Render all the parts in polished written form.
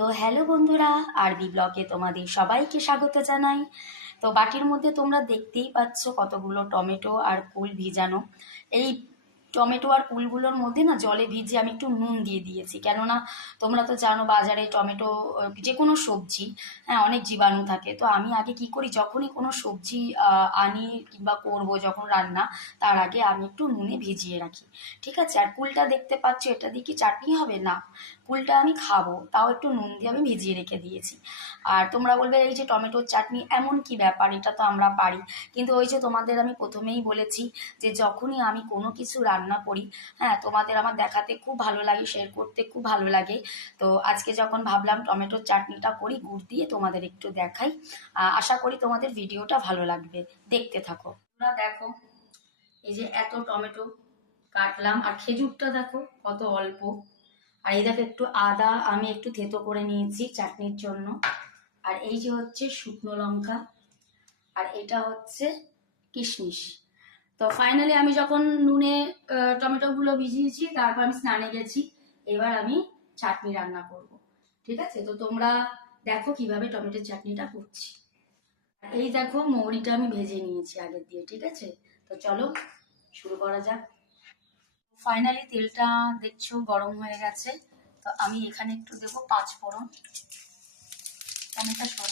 তো হ্যালো বন্ধুরা, আরবি ব্লগে তোমাদের সবাইকে স্বাগত জানাই। তো বাটির মধ্যে তোমরা দেখতেই পাচ্ছ কতগুলো টমেটো আর কুল ভিজানো। এই টমেটো আর কুলগুলোর মধ্যে না জলে ভিজিয়ে আমি একটু নুন দিয়ে দিয়েছি, কেননা তোমরা তো জানো বাজারে টমেটো যে কোনো সবজি, হ্যাঁ, অনেক জীবাণু থাকে। তো আমি আগে কি করি, যখনই কোনো সবজি আনি কিংবা করবো যখন রান্না, তার আগে আমি একটু নুনে ভিজিয়ে রাখি। ঠিক আছে। আর কুলটা দেখতে পাচ্ছ, এটা দিয়ে কি চাটনি হবে না, কুলটা আমি খাবো, তাও একটু নুন দিয়ে আমি ভিজিয়ে রেখে দিয়েছি। আর তোমরা বলবে এই যে টমেটোর চাটনি এমন কি ব্যাপার, এটা তো আমরা পারি। কিন্তু ওই যে তোমাদের আমি প্রথমেই বলেছি যে যখনই আমি কোনো কিছু রান্না করি, হ্যাঁ, তোমাদের আমার দেখাতে খুব ভালো লাগে, শেয়ার করতে খুব ভালো লাগে। তো আজকে যখন ভাবলাম টমেটোর চাটনিটা করি গুড় দিয়ে, তোমাদের একটু দেখাই। আশা করি তোমাদের ভিডিওটা ভালো লাগবে, দেখতে থাকো। তোমরা দেখো, এই যে এত টমেটো কাটলাম, আর খেজুরটা দেখো কত অল্প। আর এই দেখো একটু আদা আমি একটু থেতো করে নিয়েছি চাটনির জন্য। আর এই যে হচ্ছে শুকনো লঙ্কা, আর এটা হচ্ছে কিশমিশ। তো ফাইনালি আমি যখন নুনে টমেটো গুলো ভিজিয়েছি, তারপর আমি স্নানে গেছি। এবার আমি চাটনি রান্না করব। ঠিক আছে। তো তোমরা দেখো কিভাবে টমেটোর চাটনিটা করছি। এই দেখো মৌরিটা আমি ভেজে নিয়েছি আগের দিয়ে। ঠিক আছে। তো চলো শুরু করা যাক। ফাইনালি তেলটা দেখছো গরম হয়ে গেছে। তো আমি এখানে একটু দেবো 5 ফোড়ন। টমেটো সর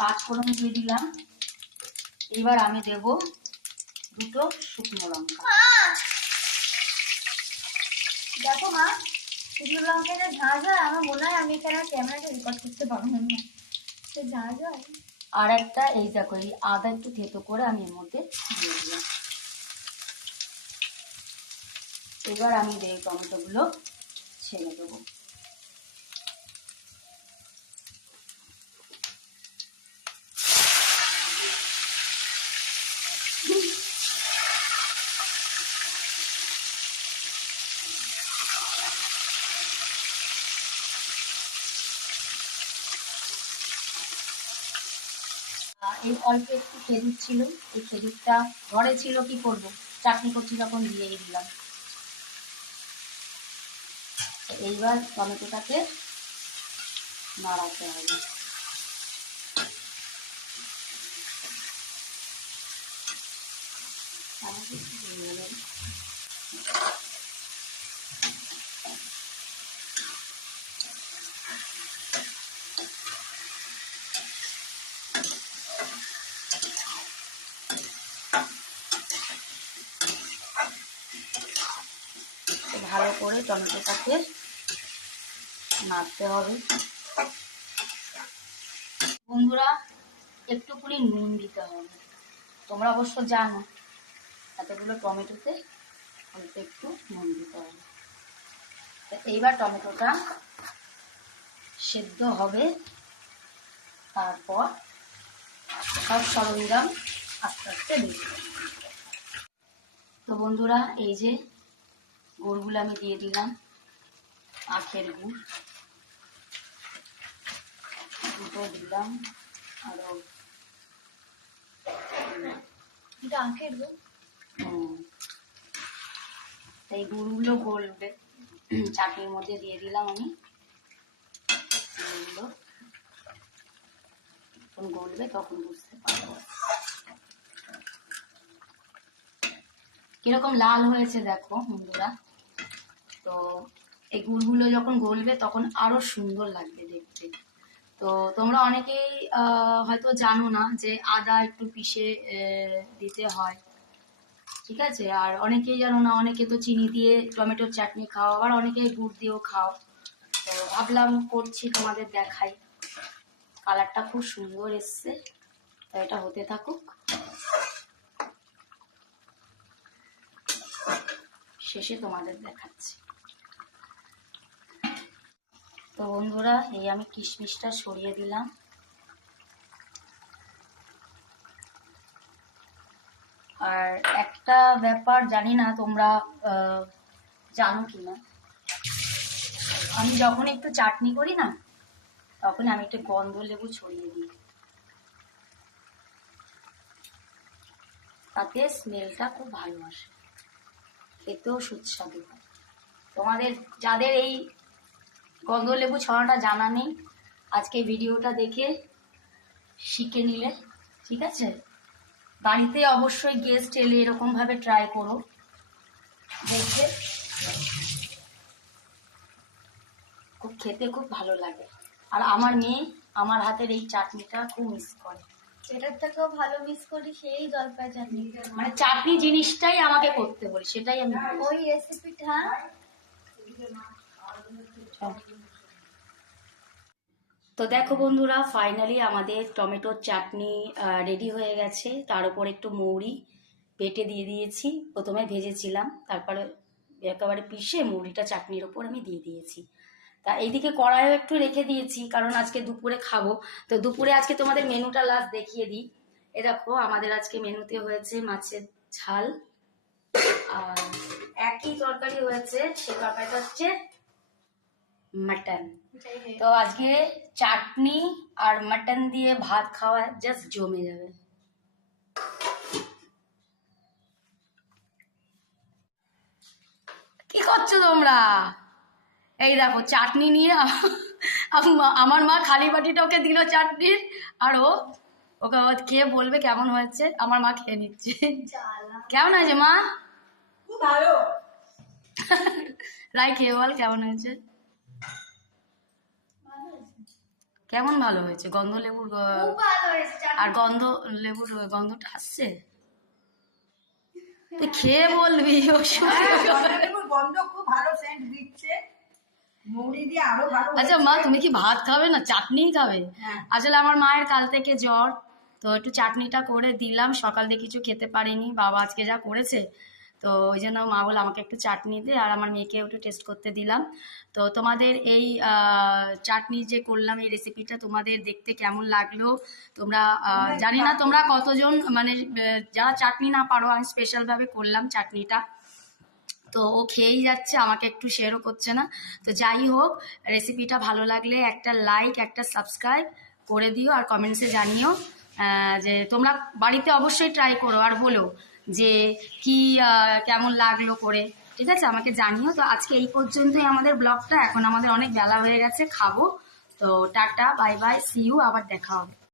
5 ফোড়ন দিয়ে দিলাম। এবার আমি দেব 2টো শুকনো লঙ্কা। দেখো মা, শুকনো লঙ্কাটা ঝাঁঝ হয়। আমার মনে হয় আমি এখানে ক্যামেরাটা রেকর্ড করতে পারবো না, সে ঝাঁঝ হয়। আর একটা এই দেখো, এই আদা একটু থেতো করে আমি এর মধ্যে দিয়ে দিলাম। এবার আমি এই টমেটোগুলো ছেড়ে দেবো। এই অল্প একটু খেজুর ছিল, এই খেজুরটা ঘরে ছিল, কি করব, চাটনি করছি যখন দিয়েই দিলাম। এইবার টমেটোটাকে নাড়াতে হবে। ভালো করে টমেটোটাকে নাড়তে হবে। বন্ধুরা, একটুখানি নুন দিতে হবে। তোমরা অবশ্য জানো এতগুলো টমেটোতে অল্প একটু নুন দিতে হবে। এইবার টমেটোটা সেদ্ধ হবে, তারপর সব সরঞ্জাম আস্তে আস্তে দিতে হবে। তো বন্ধুরা, এই যে গুড়গুলো আমি দিয়ে দিলাম, আখের গুড় 2টো দিলাম। আরো এটা আখের গুড়। এই গুড়গুলো গলবে, চাটনির মধ্যে দিয়ে দিলাম আমি। এগুলো যখন গলবে তখন বুঝতে পারবো কিরকম লাল হয়েছে। দেখো বন্ধুরা, তো এই গুড়গুলো যখন গলবে তখন আরো সুন্দর লাগবে দেখতে। তো তোমরা অনেকেই হয়তো জানো না যে আদা একটু পিষে দিতে হয়। ঠিক আছে। আর অনেকেই জানো না, অনেকে তো চিনি দিয়ে টমেটোর চাটনি খাও, আবার অনেকে গুড় দিয়েও খাও। তো ভাবলাম করছি, তোমাদের দেখাই। কালারটা খুব সুন্দর এসছে, তো এটা হতে থাকুক, শেষে তোমাদের দেখাচ্ছি। তো বন্ধুরা, এই আমি কিশমিশটা সরিয়ে দিলাম। আর একটা ব্যাপার জানি না তোমরা জানো কিনা, আমি যখন একটু চাটনি করি না, তখন আমি একটু গন্ধ লেবু ছড়িয়ে দিই, তাতে স্মেলটা খুব ভালো আসে, খেতেও সুস্বাদু হয়। তোমাদের যাদের এই গন্ধলেবু ছড়ানোটা জানা নেই, আজকে ভিডিওটা দেখে শিখে নিলে, ঠিক আছে? বাড়িতে অবশ্যই গেস্ট এলে এরকমভাবে ট্রাই করো, দেখবে খুব খেতে খুব ভালো লাগে। আর আমার মেয়ে আমার হাতের এই চাটনিটা খুব মিস করে। সেটার থেকেও ভালো মিস করি সেই জলপাই চাটনি, মানে চাটনি জিনিসটাই আমাকে করতে বলি, সেটাই আমি ওই রেসিপিটা। তো দেখো বন্ধুরা, ফাইনালি আমাদের টমেটোর চাটনি রেডি হয়ে গেছে। তার উপর একটু মৌরি বেটে দিয়ে দিয়েছি, প্রথমে ভেজেছিলাম, তারপরে একেবারে পিষে মৌরিটা চাটনির ওপর আমি দিয়ে দিয়েছি। তা এইদিকে কড়াইও একটু রেখে দিয়েছি, কারণ আজকে দুপুরে খাবো। তো দুপুরে আজকে তোমাদের মেনুটা লাস্ট দেখিয়ে দিই। এ দেখো, আমাদের আজকে মেনুতে হয়েছে মাছের ঝাল, আর একই তরকারি হয়েছে, সে তরকারিটা হচ্ছে মাটন। তো আজকে চাটনি আর মাটন দিয়ে ভাত খাওয়া জাস্ট জমে যাবে। কি করছো তোমরা? এই দেখো চাটনি নিয়ে আমার মা খালি বাটিটা ওকে দিল চাটনির, আর ওকে খেয়ে বলবে কেমন হয়েছে। আমার মা খেয়ে নিচ্ছে। কেমন হয়েছে মা? খুব ভালো। রাই খেয়ে বল কেমন হয়েছে। কেমন ভালো হয়েছে? গন্ধ লেবুর আর গন্ধ লেবুর গন্ধটা আসছে, তুই খেয়ে বলবি। লেবুর গন্ধ খুব ভালো, সেন্ট দিচ্ছে, মৌরি দিয়ে আরো ভালো। আচ্ছা মা, তুমি কি ভাত খাবে না চাটনিই খাবে? আসলে আমার মায়ের কাল থেকে জ্বর, তো একটু চাটনিটা করে দিলাম। সকাল দিয়ে কিছু খেতে পারিনি, বাবা আজকে যা করেছে, তো ওই জন্য মা বলে আমাকে একটু চাটনি দে, আর আমার মেয়েকে একটু টেস্ট করতে দিলাম। তো তোমাদের এই চাটনি যে করলাম, এই রেসিপিটা তোমাদের দেখতে কেমন লাগলো তোমরা জানি না তোমরা কতজন, মানে যারা চাটনি না পারো, আমি স্পেশালভাবে করলাম চাটনিটা। তো ও খেয়েই যাচ্ছে, আমাকে একটু শেয়ারও করছে না। তো যাই হোক, রেসিপিটা ভালো লাগলে একটা লাইক, একটা সাবস্ক্রাইব করে দিও, আর কমেন্টসে জানিও যে তোমরা বাড়িতে অবশ্যই ট্রাই করো, আর বলো যে কি কেমন লাগলো করে, ঠিক আছে? আমাকে জানিও। তো আজকে এই পর্যন্তই আমাদের ব্লগটা, এখন আমাদের অনেক বেলা হয়ে গেছে, খাবো। তো টাটা, বাই বাই, সি ইউ, আবার দেখা হবে।